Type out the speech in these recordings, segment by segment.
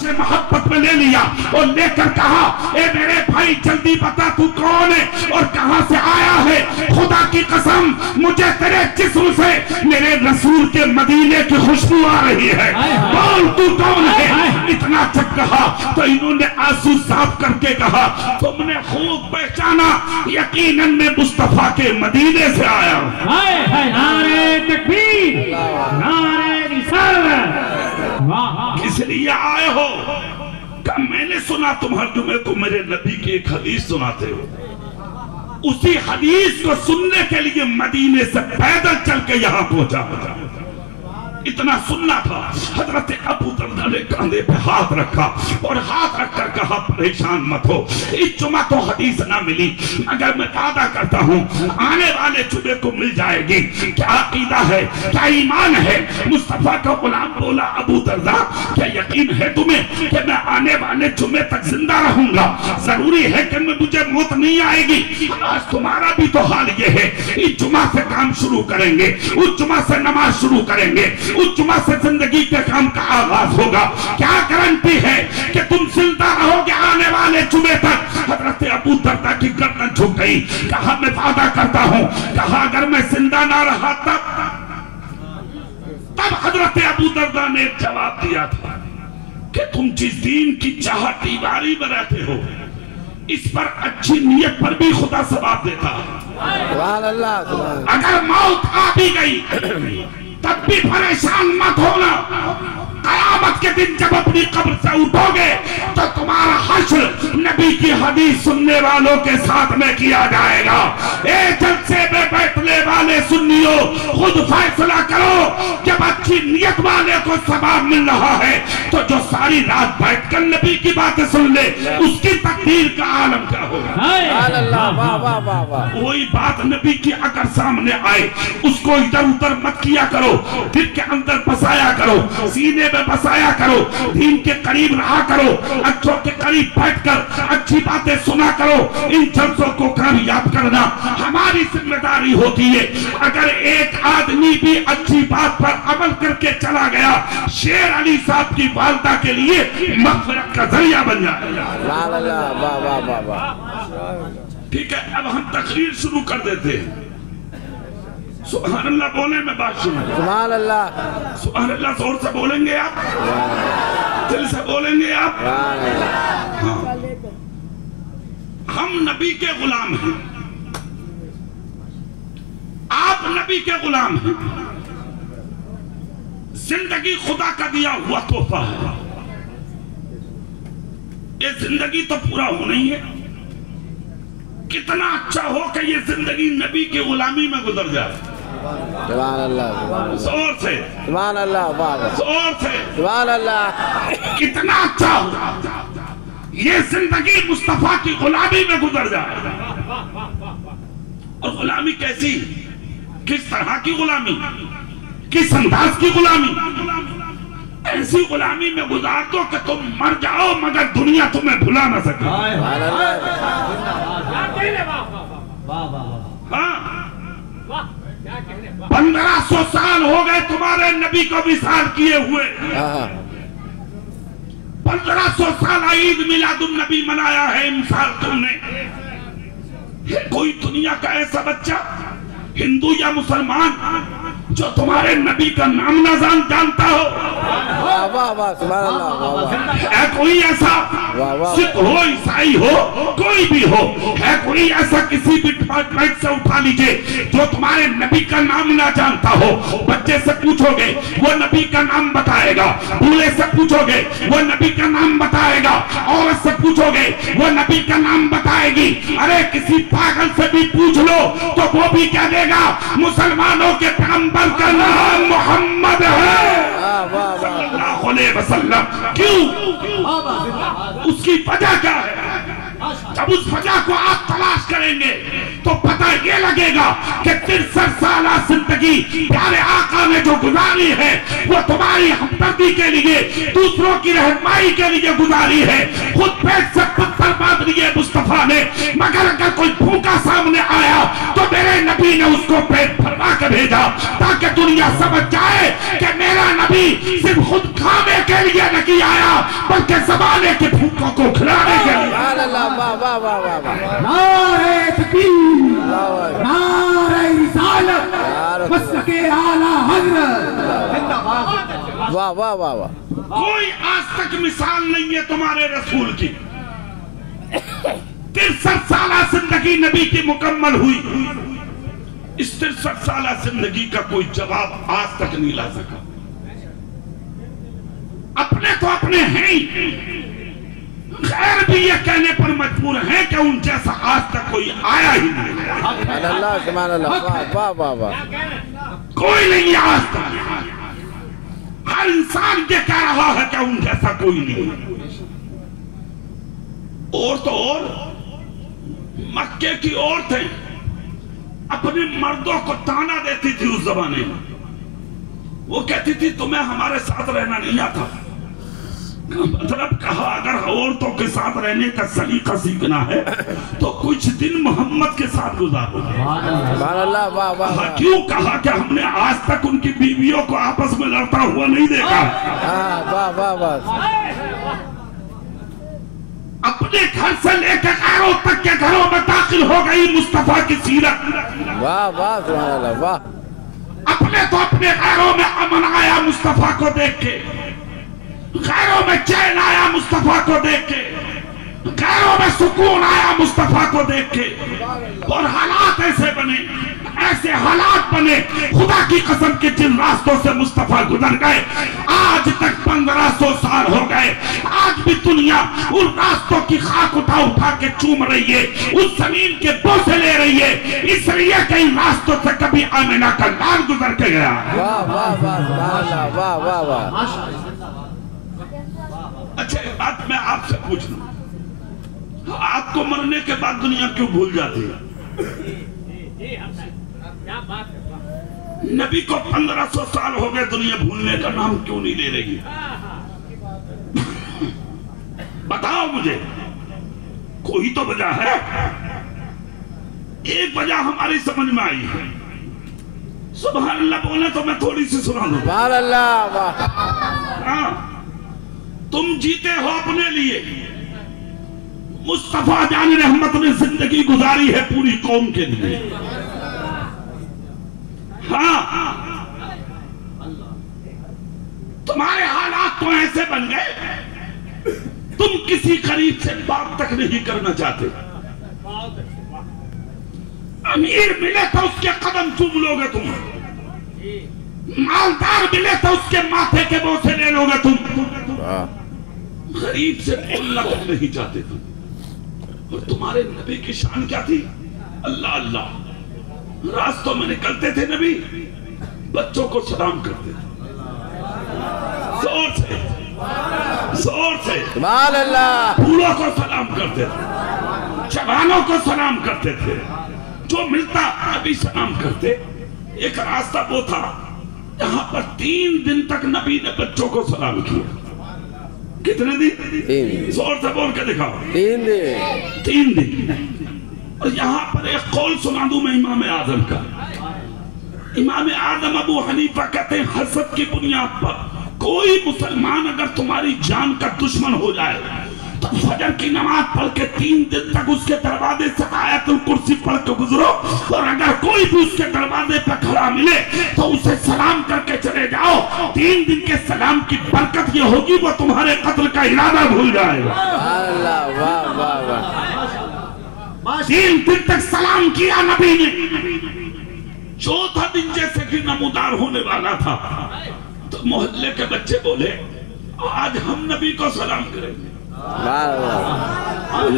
سے محبت میں لے لیا اور لے کر کہا اے میرے بھائی جلدی بتا تو کون ہے اور کہاں سے آیا ہے؟ خدا کی قسم مجھے تیرے جسم سے میرے رسول کے مدینے کی خوشبو آ رہی ہے، بول تو کون ہے؟ اتنا جب کہا تو انہوں نے آنسو صاف کر کے کہا تم نے خوب پہچانا، یقیناً میں مصطفیٰ کے مدینے سے آیا ہوں۔ نعرہ تکبیر، نعرہ رسالت، کس لیے آئے ہو؟ کہ میں نے سنا تم ہر جمعے کو میرے نبی کی ایک حدیث سناتے ہو، اسی حدیث کو سننے کے لیے مدینے سے پیدل چل کے یہاں پہنچا۔ اتنا سننا تھا، حضرت ابو دردہ نے کاندھے پہ ہاتھ رکھا اور ہاتھ رکھ کر کہا پریشان مت ہو، اس جمعہ تو حدیث نہ ملی مگر میں وعدہ کرتا ہوں آنے والے جمعے کو مل جائے گی۔ کیا عقیدہ ہے، کیا ایمان ہے؟ مصطفیٰ کا غلام بولا ابو دردہ کیا یقین ہے تمہیں کہ میں آنے والے جمعے تک زندہ رہوں گا؟ ضروری ہے کہ مجھے موت نہیں آئے گی۔ آج تمہارا بھی تو حال یہ ہے، اس جمعہ سے کام شروع کریں گے، اس جمعہ سے نماز شروع کریں گے، اس جمعہ سے زندگی کے کام کا آغاز ہوگا۔ کیا گارنٹی ہے کہ تم زندہ رہو گے آنے والے جمعے تک؟ حضرت ابو دردہ کی گردن جھک گئی، کہا میں وعدہ کرتا ہوں، کہا اگر میں زندہ نہ رہا تب حضرت ابو دردہ نے جواب دیا تھا کہ تم جس دین کی چاہت دیواری میں رہتے ہو اس پر اچھی نیت پر بھی خدا ثواب دیتا ہے۔ اگر موت آ بھی گئی تب بھی پریشان مت ہونا، قیامت کے دن جب اپنی قبر سے اٹھو گے تو تمہارا حشر نبی کی حدیث سننے والوں کے ساتھ میں کیا جائے گا۔ اے جلسے میں بیٹھنے والے سنیو، خود فیصلہ کرو، جب اچھی نیت والے کو ثواب مل رہا ہے تو جو ساری رات بیٹھ کر نبی کی باتیں سن لے اس کی تقدیر کا عالم کیا ہوگا؟ وہی بات نبی کی اگر سامنے آئے اس کو ادھر ادھر مت کیا کرو، دل کے اندر بسایا کرو، سینے میں بسایا کرو، دین کے قریب رہا کرو، اچھوں کے قریب بیٹھ کر اچھی باتیں سنا کرو۔ ان جلسوں کو کامیاب کرنا ہماری ذمہ داری ہوتی ہے۔ اگر ایک آدمی بھی اچھی بات پر عمل کر کے چلا گیا شیر علی صاحب کی والدہ کے لیے مغفرت کا ذریعہ بن جائے گا۔ ٹھیک ہے، اب ہم تقریر شروع کر دیتے ہیں۔ سبحان اللہ بولیں، میں بات سنوں۔ سبحان اللہ، سبحان اللہ زور سے بولیں گے آپ، دل سے بولیں گے آپ۔ ہاں، ہم نبی کے غلام ہیں، آپ نبی کے غلام ہیں۔ زندگی خدا کا دیا ہوا تحفہ ہے، یہ زندگی تو پورا ہونا ہی ہے۔ کتنا اچھا ہو کہ یہ زندگی نبی کی غلامی میں گزر جائے۔ سبحان اللہ، زور سے سبحان اللہ، زور سے سبحان اللہ۔ کتنا اچھا ہو یہ زندگی مصطفیٰ کی غلامی میں گزر جائے۔ اور غلامی کیسی، کس طرح کی غلامی، کس انداز کی غلامی؟ ایسی غلامی میں گزار دو کہ تم مر جاؤ مگر دنیا تمہیں بھلا نہ سکے۔ ہاں، 1500 سال ہو گئے تمہارے نبی کو وصال کیے ہوئے، 1500 سال عید میلاد النبی منایا ہے امسال تم نے۔ کوئی دنیا کا ایسا بچہ ہندو یا مسلمان جو تمہارے نبی کا نام نہ جانتا ہو؟ سبحان اللہ، ہے کوئی ایسا؟ سکھ ہو، عیسائی ہو، کوئی بھی ہو، ہے کوئی ایسا کسی بھی ڈپارٹمنٹ سے اٹھا لیجئے جو تمہارے نبی کا نام نہ جانتا ہو؟ بچے سے پوچھو گے وہ نبی کا نام بتائے گا، بوڑھے سے پوچھو گے وہ نبی کا نام بتائے گا، عورت سے پوچھو گے وہ نبی کا نام بتائے گی۔ ارے کسی پاگل سے بھی پوچھ لو تو وہ بھی کہہ دے گا مسلمانوں کے پیغمبر کا نام محمد ہے صلی اللہ علیہ وسلم۔ کیوں؟ اس کی وجہ کیا ہے؟ جب اس وجہ کو آپ تلاش کریں گے تو پتہ یہ لگے گا کہ 63 سالہ زندگی پیارے آقا نے جو گزاری ہے وہ تمہاری ہمدردی کے لیے، دوسروں کی رہنمائی کے لیے گزاری ہے۔ خود پیٹ سے پتھر باندھ لیے مصطفیٰ نے، مگر اگر کوئی بھوکا سامنے آیا تو میرے نبی نے اس کو پیٹ بھروا کے بھیجا تاکہ دنیا سمجھ جائے کہ میرا نبی صرف خود کھانے کے لیے نہیں آیا بلکہ زمانے کے بھوکوں کو کھلانے کے لیے۔ سبحان اللہ، واہ واہ واہ واہ واہ، نعرہ تکبیر، نعرہ رسالت، مسلک اعلیٰ حضرت، واہ واہ واہ واہ۔ کوئی آج تک مثال نہیں ہے تمہارے رسول کی۔ 63 سالہ زندگی نبی کی مکمل ہوئی، اس 63 سالہ زندگی کا کوئی جواب آج تک نہیں لا سکا۔ اپنے تو اپنے ہیں ہی، غیر بھی یہ کہنے پر مجبور ہیں کہ ان جیسا آج تک کوئی آیا ہی نہیں۔ سبحان اللہ، سبحان اللہ، واہ واہ واہ واہ۔ کوئی نہیں آج تک، ہر انسان یہ کہہ رہا ہے کہ ان جیسا کوئی نہیں۔ اور تو اور مکے کی عورتیں اپنے مردوں کو تانا دیتی تھی اس زمانے میں، وہ کہتی تھی تمہیں ہمارے ساتھ رہنا نہیں آتا۔ مطلب کہا اگر عورتوں کے ساتھ رہنے کا سلیقہ سیکھنا ہے تو کچھ دن محمد کے ساتھ گزارو۔ سبحان اللہ، واہ واہ واہ۔ کیوں کہا کہ ہم نے آج تک ان کی بیویوں کو آپس میں لڑتا ہوا نہیں دیکھا۔ واہ واہ واہ۔ اپنے گھر سے لے کے غیروں تک کے گھروں میں داخل ہو گئی مصطفیٰ کی سیرت۔ واہ واہ، سبحان اللہ، واہ۔ اپنے تو اپنے غیروں میں امن آیا مصطفیٰ کو دیکھ کے، غیروں میں چین آیا مصطفیٰ کو دیکھ کے، غیروں میں سکون آیا مصطفیٰ کو دیکھ کے، اور حالات ایسے بنے، ایسے حالات بنے، خدا کی قسم کے جن راستوں سے مصطفیٰ گزر گئے آج تک 1500 سال ہو گئے، آج بھی دنیا ان راستوں کی خاک اٹھا اٹھا کے چوم رہی ہے، اس زمین کے بوسے لے رہی ہے، اس لیے کہ ان راستوں سے کبھی آمنہ کا لال گزر کے گیا۔ واہ واہ واہ، سبحان اللہ، واہ واہ واہ۔ اچھا ایک بات میں آپ سے پوچھ لوں، آپ کو مرنے کے بعد دنیا کیوں بھول جاتی ہے؟ نبی کو 1500 سال ہو گئے، دنیا بھولنے کا نام کیوں نہیں لے رہی؟ بتاؤ مجھے، کوئی تو وجہ ہے۔ ایک وجہ ہماری سمجھ میں آئی ہے، سبحان اللہ بولے تو میں تھوڑی سی سنا دوں۔ سبحان اللہ، واہ۔ ہاں، تم جیتے ہو اپنے لیے، مصطفیٰ جان رحمت نے زندگی گزاری ہے پوری قوم کے لیے۔ ہاں، تمہارے حالات تو ایسے بن گئے تم کسی قریب سے بات تک نہیں کرنا چاہتے، امیر ملے تو اس کے قدم چوم لو گے تم، مالدار ملے تو اس کے ماتھے کے بوسے لے لو گے تم، غریب سے بولنا تک نہیں چاہتے تم۔ اور تمہارے نبی کی شان کیا تھی؟ اللہ اللہ، راستوں میں نکلتے تھے نبی، بچوں کو سلام کرتے تھے، زور سے زور سے، سبحان اللہ۔ بوڑھوں کو سلام کرتے تھے، جوانوں کو سلام کرتے تھے، جو ملتا نبی سلام کرتے۔ ایک راستہ وہ تھا جہاں پر 3 دن تک نبی نے بچوں کو سلام کیا۔ کتنے دن؟ 3 زور سے بول کے دکھاؤ۔ 3 دن۔ 3 دن۔ اور یہاں پر ایک قول سنا دوں میں امام اعظم کا۔ امام اعظم ابو حنیفہ کہتے ہیں حسد کی بنیاد پر کوئی مسلمان اگر تمہاری جان کا دشمن ہو جائے تو فجر کی نماز پڑھ کے 3 دن تک اس کے دروازے سے آیت الکرسی پڑھ کے گزرو، اور اگر کوئی بھی اس کے دروازے پہ کھڑا ملے تو اسے سلام کر کے چلے جاؤ۔ 3 دن کے سلام کی برکت یہ ہوگی وہ تمہارے قتل کا ارادہ بھول جائے گا۔ سبحان اللہ، واہ واہ واہ۔ 3 دن تک سلام کیا نبی نے، چوتھا دن جیسے کہ نمودار ہونے والا تھا تو محلے کے بچے بولے آج ہم نبی کو سلام کریں گے۔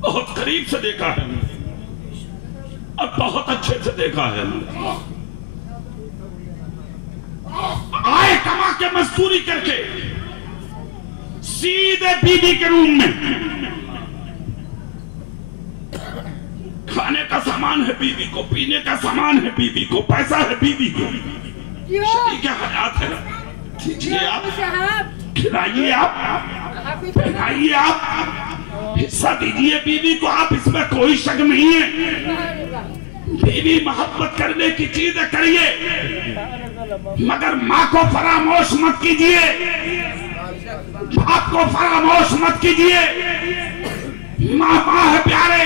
بہت قریب سے دیکھا ہے اور بہت اچھے سے دیکھا ہے. آئے کما کے مزدوری کر کے سیدھے بیوی کے روم میں، کھانے کا سامان ہے بیوی کو، پینے کا سامان ہے بیوی کو، پیسہ ہے بیوی کو، شریک حیات ہے. دیجیے آپ، کھلائیے آپ، پہنائیے آپ، حصہ دیجیے بیوی کو آپ، اس میں کوئی شک نہیں ہے. بیوی محبت کرنے کی چیزیں کریے، مگر ماں کو فراموش مت کیجیے، باپ کو فراموش مت کیجیے. ماں ماں ہے پیارے،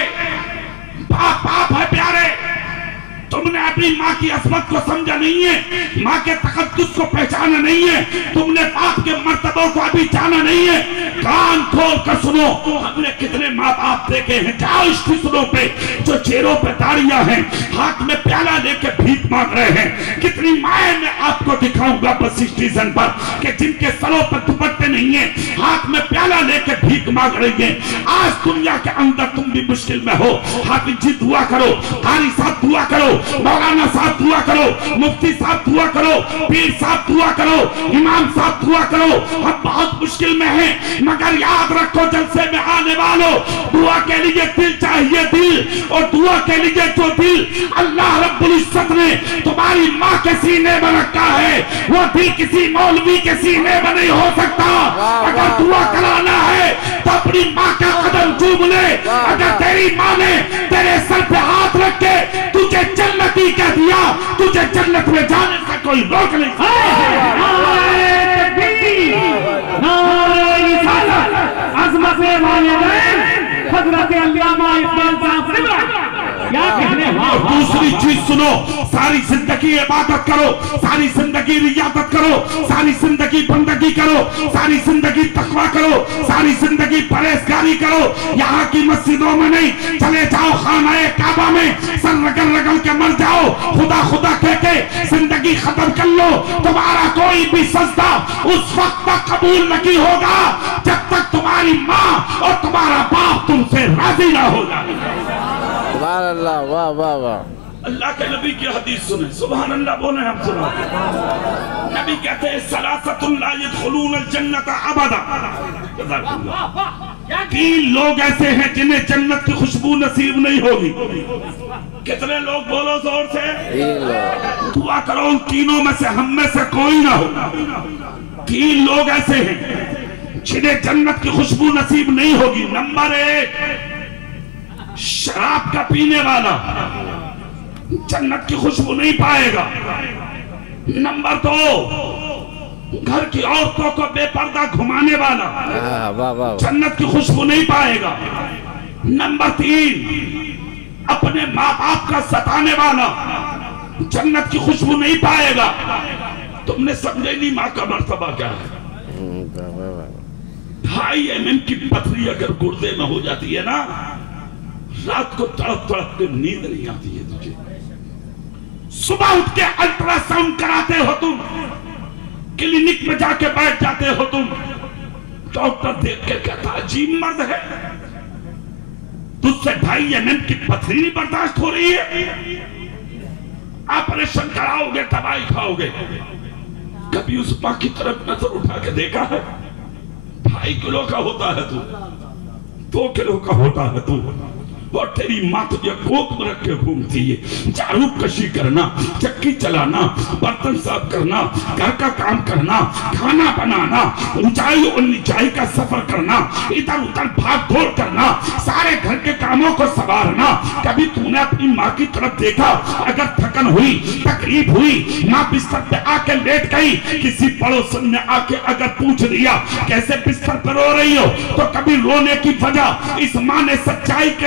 باپ باپ ہے پیارے. تم نے اپنی ماں کی عظمت کو سمجھا نہیں ہے، ماں کے تقدس کو پہچانا نہیں ہے، تم نے باپ کے مرتبوں کو ابھی جانا نہیں ہے. کان کھول کر سنو، ہم نے کتنے ماں باپ دیکھے ہیں جہاں اسٹیشنوں پہ جو چہروں پہ داڑیاں ہیں، ہاتھ میں پیالہ لے کے بھیک مانگ رہے ہیں. کتنی مائیں میں آپ کو دکھاؤں گا بس اسٹیشن پر کہ جن کے سروں پر دوپٹے نہیں ہیں، ہاتھ میں پیالہ لے کے بھیک مانگ رہی ہیں. آج دنیا کے اندر تم بھی مشکل میں ہو، حافظ جی دعا کرو، قاری صاحب دعا کرو، مولانا صاحب دعا کرو، مفتی صاحب دعا کرو، پیر صاحب دعا کرو، امام صاحب دعا کرو. ہم بہت مشکل میں ہیں، مگر یاد رکھو جلسے میں آنے والوں، دعا کے لیے دل چاہیے، دل. اور دعا کے لیے جو دل اللہ رب العزت نے تمہاری ماں کے سینے میں رکھا ہے، وہ دل کسی مولوی کے سینے میں نہیں ہو سکتا. اگر دعا کرانا ہے تو اپنی ماں کا قدم چوم لے. اگر تیری ماں نے تیرے سر پہ ہاتھ رکھ کے تجھے جنتی کہہ دیا، تجھے جنت میں جانے سے کوئی روک نہیں. عظمت والدین حضرت علامہ اقبال صاحب سے کیا کہنے. اور دوسری چیز سنو، ساری زندگی عبادت کرو، ساری زندگی ریاضت کرو، ساری زندگی بندگی کرو، ساری زندگی تقویٰ کرو، ساری زندگی پرہیزگاری کرو. یہاں کی مسجدوں میں نہیں، چلے جاؤ خانہ کعبہ میں، سر رگل رگل کے مر جاؤ، خدا خدا کہہ کے زندگی ختم کر لو. تمہارا کوئی بھی سجدہ اس وقت تک قبول نہیں ہوگا جب تک تمہاری ماں اور تمہارا باپ تم سے راضی نہ ہو جائے. سبحان اللہ، واہ واہ واہ. اللہ کے نبی کی حدیث سنیں، سبحان اللہ بولیں ہم سنا. نبی کہتے ہیں ثلاثۃ لا يدخلون الجنۃ ابدا. 3 لوگ ایسے ہیں جنہیں جنت کی خوشبو نصیب نہیں ہوگی. کتنے لوگ بولو زور سے؟ 3 لوگ. دعا کرو ان تینوں میں سے ہم میں سے کوئی نہ ہو. 3 لوگ ایسے ہیں جنہیں جنت کی خوشبو نصیب نہیں ہوگی. نمبر 1، شراب کا پینے والا جنت کی خوشبو نہیں پائے گا. نمبر 2، گھر کی عورتوں کو بے پردہ گھمانے والا جنت کی خوشبو نہیں پائے گا. نمبر 3، اپنے ماں باپ کا ستانے والا جنت کی خوشبو نہیں پائے گا. تم نے سمجھے نہیں ماں کا مرتبہ کیا ہے. 2.5 mm کی پتھری اگر گردے میں ہو جاتی ہے نا، رات کو تڑپ تڑپ کے نیند نہیں آتی ہے تجھے. صبح اٹھ کے الٹرا ساؤنڈ کراتے ہو تم، کلینک میں جا کے بیٹھ جاتے ہو تم، ڈاکٹر دیکھ کے کہتا عجیب مرد ہے، تجھ سے 2.5 mm کی پتھری نہیں برداشت ہو رہی ہے. آپریشن کراؤ گے، دوائی کھاؤ گے. کبھی اس ماں کی طرف نظر اٹھا کے دیکھا ہے؟ 2.5 کلو کا ہوتا ہے تو 2 کلو کا ہوتا ہے تو، اور تیری ماں تجھے کوک میں رکھ کے گھومتی ہے. جھاڑو کشی کرنا، چکی چلانا، برتن صاف کرنا، گھر کا کام کرنا، کھانا بنانا، اونچائی اور نیچائی کا سفر کرنا، ادھر ادھر بھاگ دور کرنا، سارے گھر کے کاموں کو سنوارنا. کبھی تو نے اپنی ماں کی طرف دیکھا؟ اگر تھکن ہوئی، تکلیف ہوئی، ماں بستر پہ آ کے لیٹ گئی، کسی پڑوسن نے آ کے اگر پوچھ لیا کیسے بستر پہ رو رہی ہو، تو کبھی رونے کی وجہ اس ماں نے سچائی کے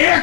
1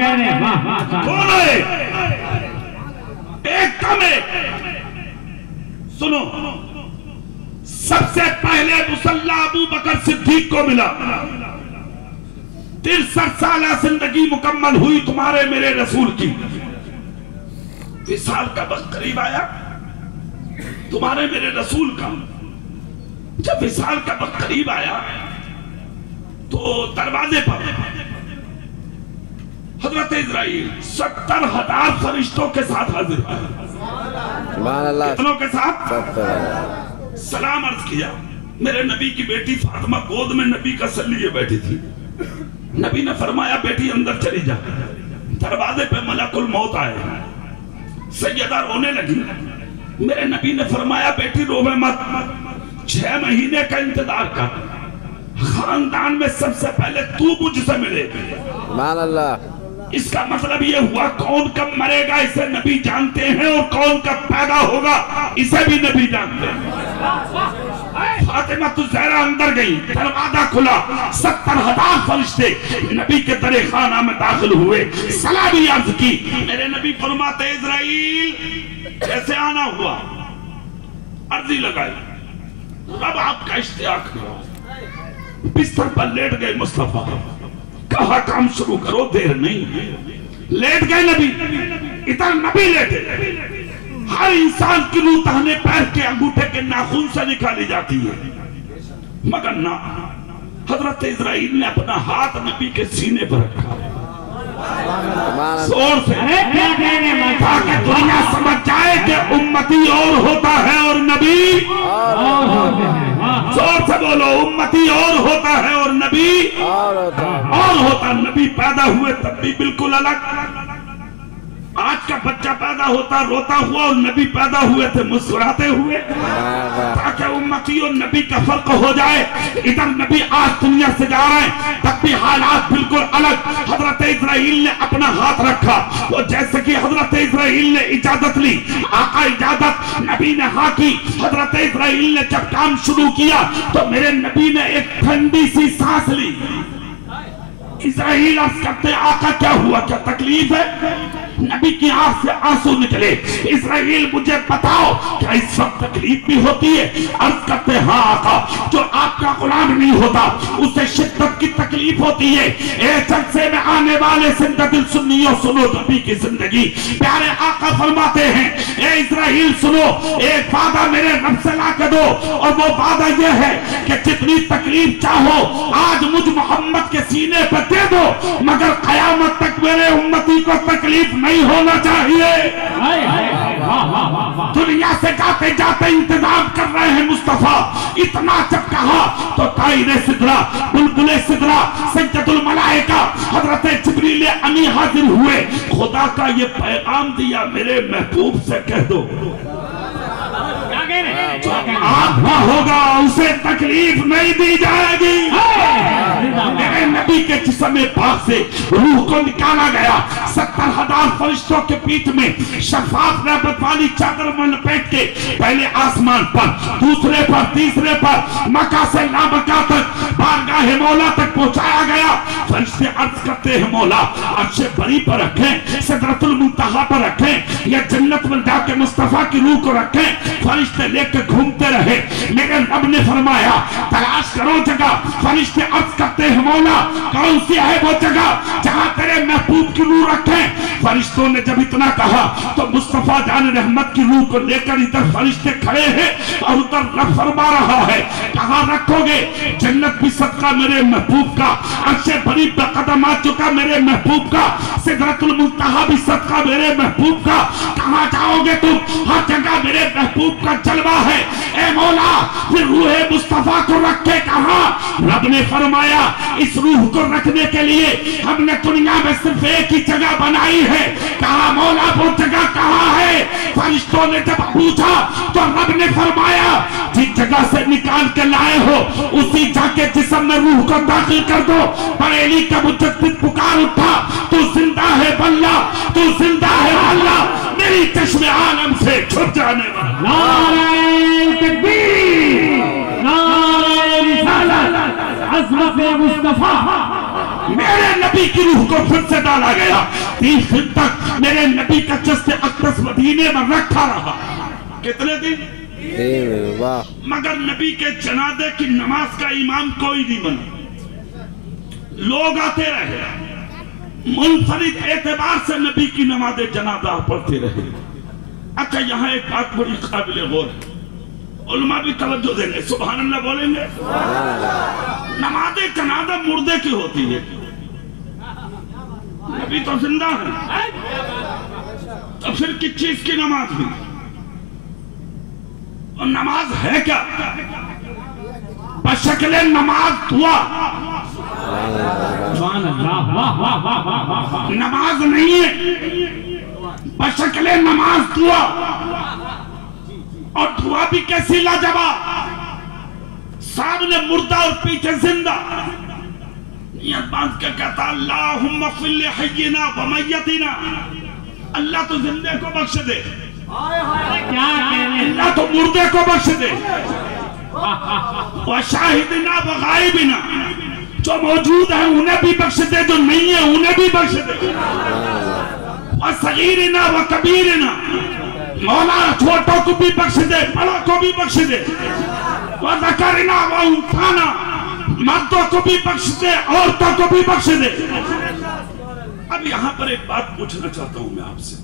کہہ رہے ہیں؟ واہ واہ دونوں ایک کم ایک. سنو، سب سے پہلے مصلی ابو بکر صدیق کو ملا. 63 سالہ زندگی مکمل ہوئی تمہارے میرے رسول کی. وصال کا وقت قریب آیا تمہارے میرے رسول کا. جب وصال کا وقت قریب آیا تو دروازے پر حضرت اسرائیل 70,000 فرشتوں کے ساتھ حاضر ہے. سبحان اللہ. کتنوں کے ساتھ؟ سلام عرض کیا. میرے نبی کی بیٹی فاطمہ گود میں نبی کا سر لیے بیٹھی تھی. نبی نے فرمایا بیٹی اندر چلی جا. دروازے پہ ملک الموت آئے. سیدہ رونے لگی. میرے نبی نے فرمایا بیٹی روے مت، 6 مہینے کا انتظار کر. خاندان میں سب سے پہلے تو مجھ سے ملے. سبحان اللہ. اس کا مطلب یہ ہوا کون کب مرے گا اسے نبی جانتے ہیں، اور کون کب پیدا ہوگا اسے بھی نبی جانتے ہیں. فاطمہ تو زہرا اندر گئی، دروازہ کھلا، 70,000 فرشتے نبی کے در خانہ میں داخل ہوئے. سلامی عرض کی. میرے نبی فرماتے اسرائیل کیسے آنا ہوا؟ عرضی لگائی. رب آپ کا اشتیاق کرو. بستر پر لیٹ گئے مصطفیٰ. کہا کام شروع کرو، دیر نہیں. لیٹ گئے نبی. ادھر نبی لیٹے. ہر انسان کی روح تہنے پیر کے انگوٹھے کے ناخن سے نکالی جاتی ہے، مگر نہ. حضرت اسرائیل نے اپنا ہاتھ نبی کے سینے پر رکھا زور سے، تاکہ دنیا سمجھ جائے کہ امتی اور ہوتا ہے اور نبی زور سے بولو، امتی اور ہوتا ہے اور نبی اور ہوتا. نبی پیدا ہوئے تب بھی بالکل الگ. آج کا بچہ پیدا ہوتا روتا ہوا، اور نبی پیدا ہوئے تھے مسکراتے ہوئے، تاکہ امتی اور نبی کا فرق ہو جائے. ادھر نبی آج دنیا سے جا رہے ہیں تب بھی حالات بالکل الگ. حضرت اسرائیل نے اپنا ہاتھ رکھا، وہ جیسے کہ حضرت اسرائیل نے اجازت لی. آقا اجازت، نبی نے ہاں کی. حضرت اسرائیل نے جب کام شروع کیا تو میرے نبی نے ایک ٹھنڈی سی سانس لی. اسرائیل عرض کرتے آقا کیا ہوا، کیا تکلیف ہے؟ نبی کی آنکھ سے آنسو نکلے. اسرائیل مجھے بتاؤ کیا اس وقت تکلیف بھی ہوتی ہے؟ عرض کرتے ہاں آقا، جو آپ کا غلام نہیں ہوتا اسے شدت کی تکلیف ہوتی ہے. اے جلسے میں آنے والے زندہ دل سنیوں سنو نبی کی زندگی. پیارے آقا فرماتے ہیں اے اسرائیل سنو، ایک وعدہ میرے رب سے لا کے دو، اور وہ وعدہ یہ ہے کہ جتنی تکلیف چاہو آج مجھ محمد کے سینے پر دے دو، مگر قیامت تک میرے امتی کو تکلیف نہیں ہونا چاہیے. دنیا سے جاتے جاتے انتظام کر رہے ہیں مصطفیٰ. اتنا جب کہا تو طائر سدرہ، بلبل سدرہ، سجدۃ الملائکہ، حضرت جبریل امی حاضر ہوئے. خدا کا یہ پیغام دیا میرے محبوب سے کہہ دو آدھا ہوگا اسے تکلیف نہیں دی جائے گی. میرے نبی کے جسم پاک سے روح کو نکالا گیا. 70,000 فرشتوں کے پیٹھ میں شفاف رحمت والی چادر میں لپیٹ کے پہلے آسمان پر، دوسرے پر، تیسرے پر، مکہ سے لامکہ تک بارگاہ مولا تک پہنچایا گیا. فرشتے عرض کرتے ہیں مولا عرش بری پر رکھیں، سدرۃ المنتہا پر رکھیں، یا جنت میں جا کے مصطفیٰ کی روح کو رکھیں. فرشتے لے کے گھومتے رہے. میرے رب نے فرمایا تلاش کرو جگہ. فرشتے عرض کرتے ہیں مولا کون سی ہے وہ جگہ جہاں تیرے محبوب کی روح رکھیں. فرشتوں نے جب اتنا کہا تو مصطفیٰ جان رحمت کی روح کو لے کر ادھر فرشتے کھڑے ہیں اور ادھر رب فرما رہا ہے کہاں رکھو گے؟ جنت بھی صدقہ میرے محبوب کا، عرش بری پہ قدم آ چکا میرے محبوب کا، سدرۃ المنتہا بھی صدقہ میرے محبوب کا. کہاں جاؤ گے تم؟ ہر جگہ میرے محبوب کا جلوہ ہے. اے مولا پھر روح مصطفیٰ کو رکھے کہاں؟ رب نے فرمایا اس روح کو رکھنے کے لیے ہم نے دنیا میں صرف ایک ہی جگہ بنائی ہے. کہا مولا وہ جگہ کہاں ہے؟ فرشتوں نے جب پوچھا تو رب نے فرمایا جس جگہ سے نکال کے لائے ہو اسی جا کے جسم میں روح کو داخل کر دو. بریلی کا مجدد پکار اٹھا تو زندہ ہے واللہ، تو زندہ ہے واللہ، میری چشم عالم سے چھپ جانے والا. نعرہ تکبیر، نعرہ رسالت، عظمت مصطفیٰ. میرے نبی کی روح کو پھر سے ڈالا گیا، 30 دن تک میرے نبی کا جسد اقدس مدینے میں رکھا رہا۔ کتنے دن؟ واہ، مگر نبی کے جنازے کی نماز کا امام کوئی نہیں بنا، لوگ آتے رہے، منفرد اعتبار سے نبی کی نماز جنازہ پڑھتے رہے۔ اچھا یہاں ایک بات بڑی قابل غور ہے، علماء بھی توجہ دیں گے، سبحان اللہ بولیں گے۔ نماز جنازہ مردے کی ہوتی ہے، نبی تو زندہ ہے، تو پھر کس چیز کی نماز ہوئی؟ اور نماز ہے کیا؟ بشکل نماز دعا، نماز نہیں ہے، بشکل نماز دعا، اور دعا بھی کیسی لاجواب، سامنے مردہ اور پیچھے زندہ، یہ بات کیا کہتا، اللہم اغفر لحینا و میتنا، اللہ تو زندے کو بخش دے، اللہ تو مردے کو بخش دے، وشاہدنا و غائبنا، جو موجود ہیں انہیں بھی بخش دے، جو نہیں ہیں انہیں بھی بخش دے، وصغیرنا و کبیرنا، مولا چھوٹوں کو بھی بخش دے، بڑوں کو بھی بخش دے، وذکرنا و انثانا، مردوں کو بھی بخش دے، عورتوں کو بھی بخش دے۔ اب یہاں پر ایک بات پوچھنا چاہتا ہوں میں آپ سے،